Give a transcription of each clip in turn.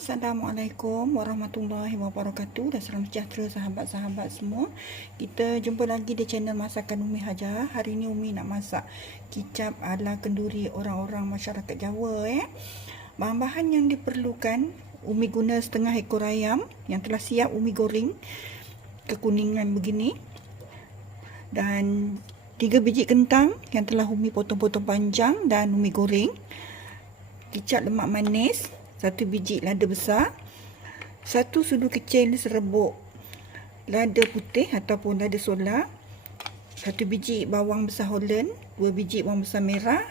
Assalamualaikum warahmatullahi wabarakatuh dan salam sejahtera sahabat-sahabat semua. Kita jumpa lagi di channel Masakan Umi Haja. Hari ni Umi nak masak kicap ala kenduri orang-orang masyarakat Jawa. Bahan-bahan yang diperlukan, Umi guna setengah ekor ayam yang telah siap Umi goreng kekuningan begini. Dan 3 biji kentang yang telah Umi potong-potong panjang dan Umi goreng. Kicap lemak manis, 1 biji lada besar, 1 sudu kecil serbuk lada putih ataupun lada solar, 1 biji bawang besar Holland, 2 biji bawang besar merah,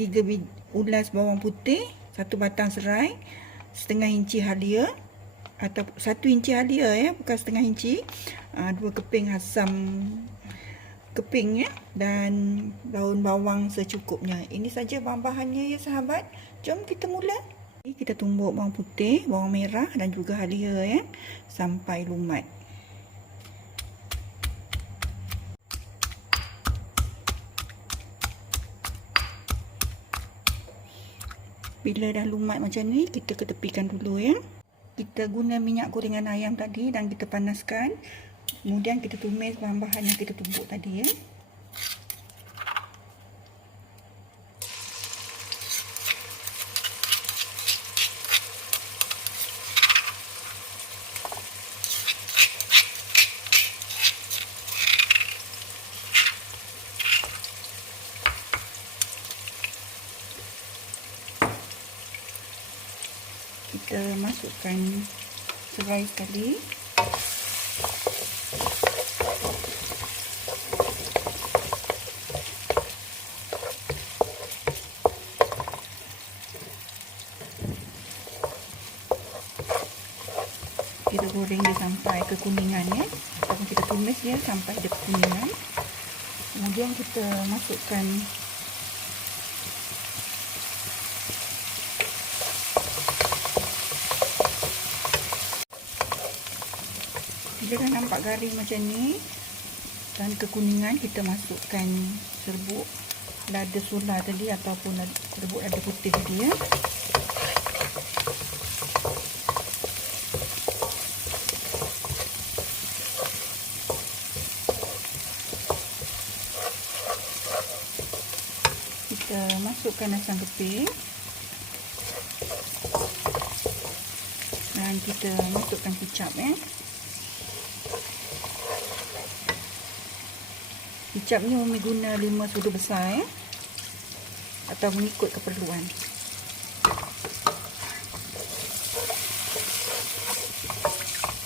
3 biji ulas bawang putih, 1 batang serai, setengah inci halia atau 1 inci halia bukan setengah inci, 2 keping asam keping dan daun bawang secukupnya. Ini saja bahan-bahannya ya sahabat. Jom kita mula. Kita tumbuk bawang putih, bawang merah dan juga halia sampai lumat. Bila dah lumat macam ni, kita ketepikan dulu Kita guna minyak gorengan ayam tadi dan kita panaskan. Kemudian kita tumis bahan-bahan yang kita tumbuk tadi Kita masukkan serai sekali. Kita goreng dia sampai kekuningan ataupun kita tumis dia sampai dia kekuningan. Kemudian kita masukkan bila dah nampak garing macam ni dan kekuningan, kita masukkan serbuk lada solar tadi ataupun serbuk lada putih tadi Kita masukkan asam keping dan kita masukkan kicap Kicap ni Umi guna 5 sudu besar atau mengikut keperluan.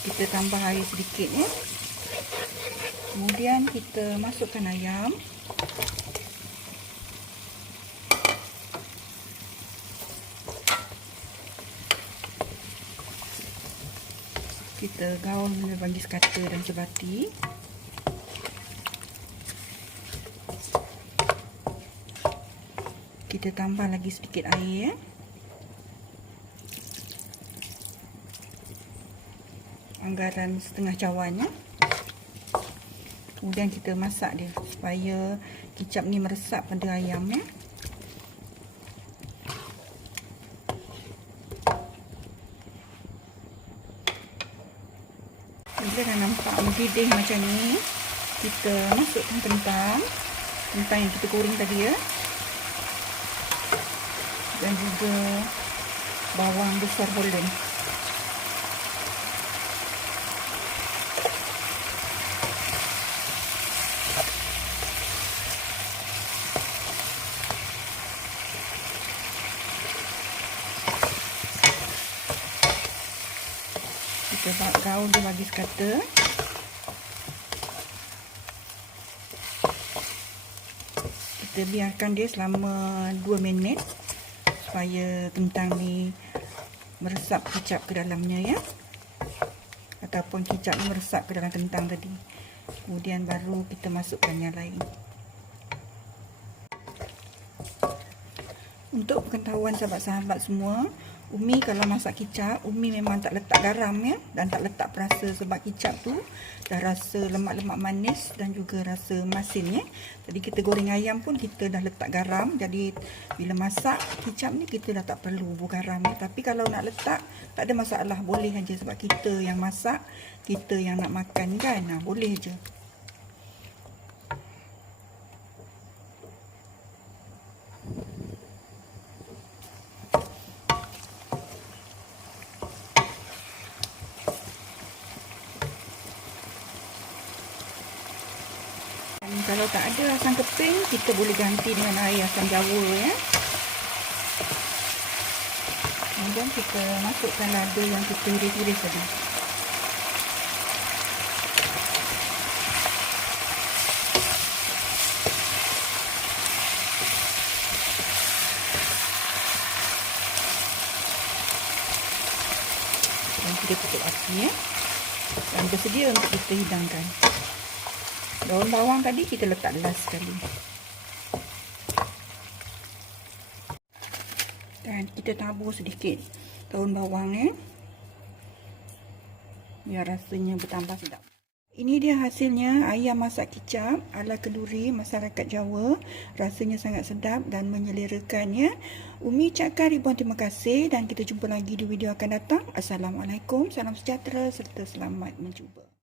Kita tambah air sedikit Kemudian kita masukkan ayam. Kita gaul bagi sekata dan sebati. Kita tambah lagi sedikit air anggaran setengah cawan Kemudian kita masak dia supaya kicap ni meresap pada ayam Bila dah nampak mendidih macam ni, kita masukkan kentang yang kita goreng tadi dan juga bawang besar Holland. Kita gaul dia bagi sekata. Kita biarkan dia selama 2 minit supaya kentang ni meresap kicap ke dalamnya ataupun kicap ni meresap ke dalam kentang tadi. Kemudian baru kita masukkan yang lain. Untuk pengetahuan sahabat-sahabat semua, Umi kalau masak kicap, Umi memang tak letak garam ya, dan tak letak perasa sebab kicap tu dah rasa lemak-lemak manis dan juga rasa masin ya. Jadi kita goreng ayam pun kita dah letak garam. Jadi bila masak kicap ni kita dah tak perlu bubur garam ya. Tapi kalau nak letak tak ada masalah, boleh aja sebab kita yang masak, kita yang nak makan kan. Nah, boleh je. Kalau tak ada asam keping, kita boleh ganti dengan air asam jawa ya. Kemudian kita masukkan lada yang kita iris-iris tadi. Dan kita tutup api ya. Dan bersedia untuk kita hidangkan. Daun bawang tadi kita letak last sekali. Dan kita tabur sedikit daun bawang ya. Biar rasanya bertambah sedap. Ini dia hasilnya ayam masak kicap ala kenduri masyarakat Jawa. Rasanya sangat sedap dan menyelerakan ya. Umi ucapkan ribuan terima kasih dan kita jumpa lagi di video akan datang. Assalamualaikum, salam sejahtera serta selamat mencuba.